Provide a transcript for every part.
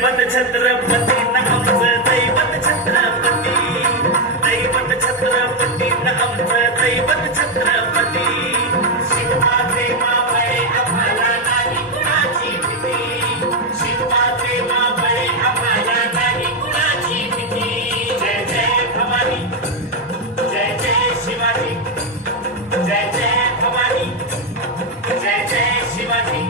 दैवत छत्रपती आमचं दैवत छत्रपती दैवत छत्रपती आमचं दैवत छत्रपती शिवाचे मावळे आम्हाला नाही कुणाची भीती शिवाचे मावळे आम्हाला नाही कुणाची भीती जय जय भवानी जय जय शिवाजी जय जय भवानी जय जय शिवाजी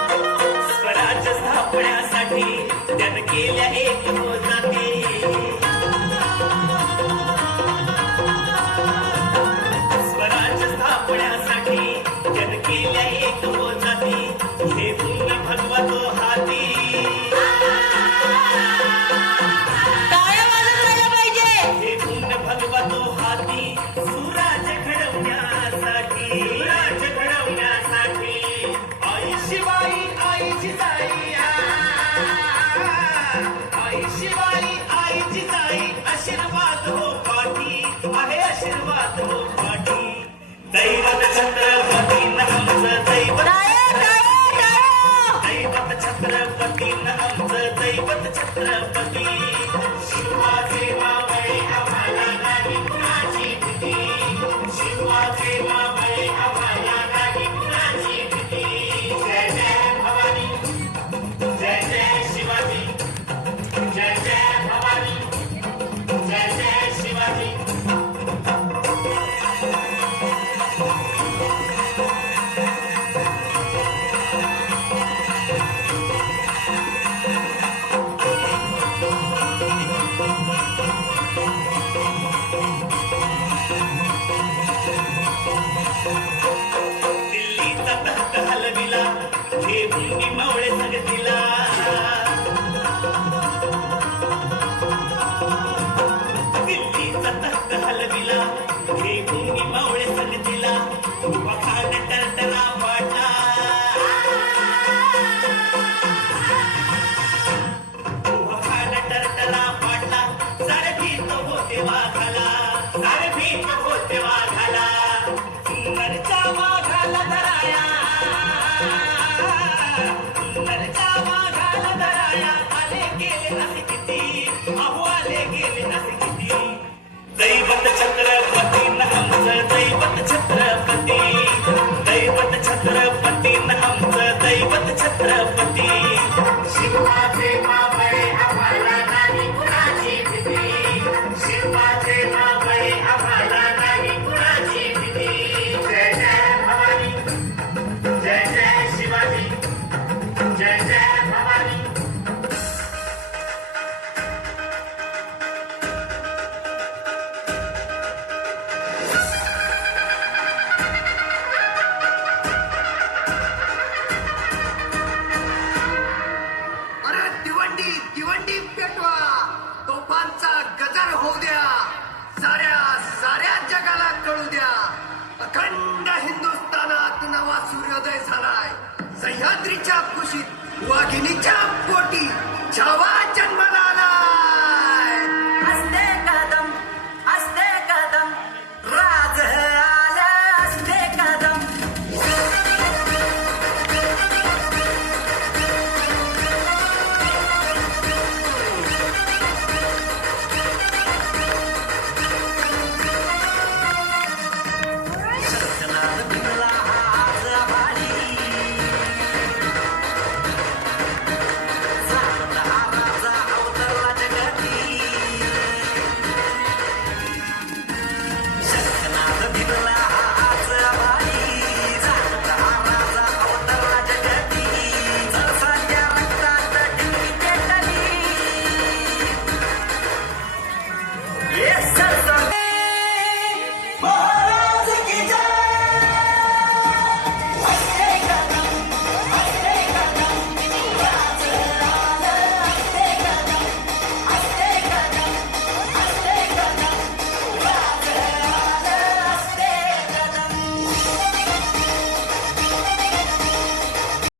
स्वराज्य स्थापण्यासाठी त्यानं केल्या एक जाती स्वराज्य स्थापण्यासाठी त्यानं केल्या एक जाती हे पुण्य भगवा तो हाती टाळ्या वाजत राहिल्या पाहिजे. हे पुण्य भगवा तो हाती सुराज्य घडवण्यासाठी आई शिवाई आईची जाई आई शिवाई आईची जाई आशीर्वाद हो पाठी आहे आशीर्वाद हो पाठी दैवत छत्रपती आमचं दैवत टाळ्या, टाळ्या, टाळ्या. दैवत छत्रपती आमचं दैवत छत्रपती शिवाचे मावळे आम्हाला नाही कुणाची भीती शिवाचे मावळे आम्हाला नाही कुणाची भीती जय जय भवानी जय जय शिवाजी जय जय भवानी जय जय शिवाजी दिल्लीचा तख्त हलविला हे भूमी मावळे सगतीला दिल्लीचा तख्त हलविला हे भूमी मावळे सगतीला वखाण टरटरा वाटा वखाण टरटरा वाटला सारे भीत होते वाघाला सारे भीत होते वाघाला सुंदरचा वाघाला धराया सुंदरचा वाघाला धराया आले गेले नसे किती अहो आले गेले नसे किती दैवत छत्रपती आमचं दैवत छत्रपती दैवत छत्रपती आमचं दैवत छत्रपती शिवाचे मावळे आम्हाला नाही कुणाची भीती शिवाचे मावळे आम्हाला नाही कुणाची भीती जय जय भवानी जय जय शिवाजी जय जय भवानी अरे दिवंडी दिवंडी पेटवा तोफांचा गजर होऊ द्या साऱ्या साऱ्या जगाला कळू द्या अखंड हिंदुस्थानात नवा सूर्योदय झालाय सह्याद्रीच्या कुशीत वाघिणीच्या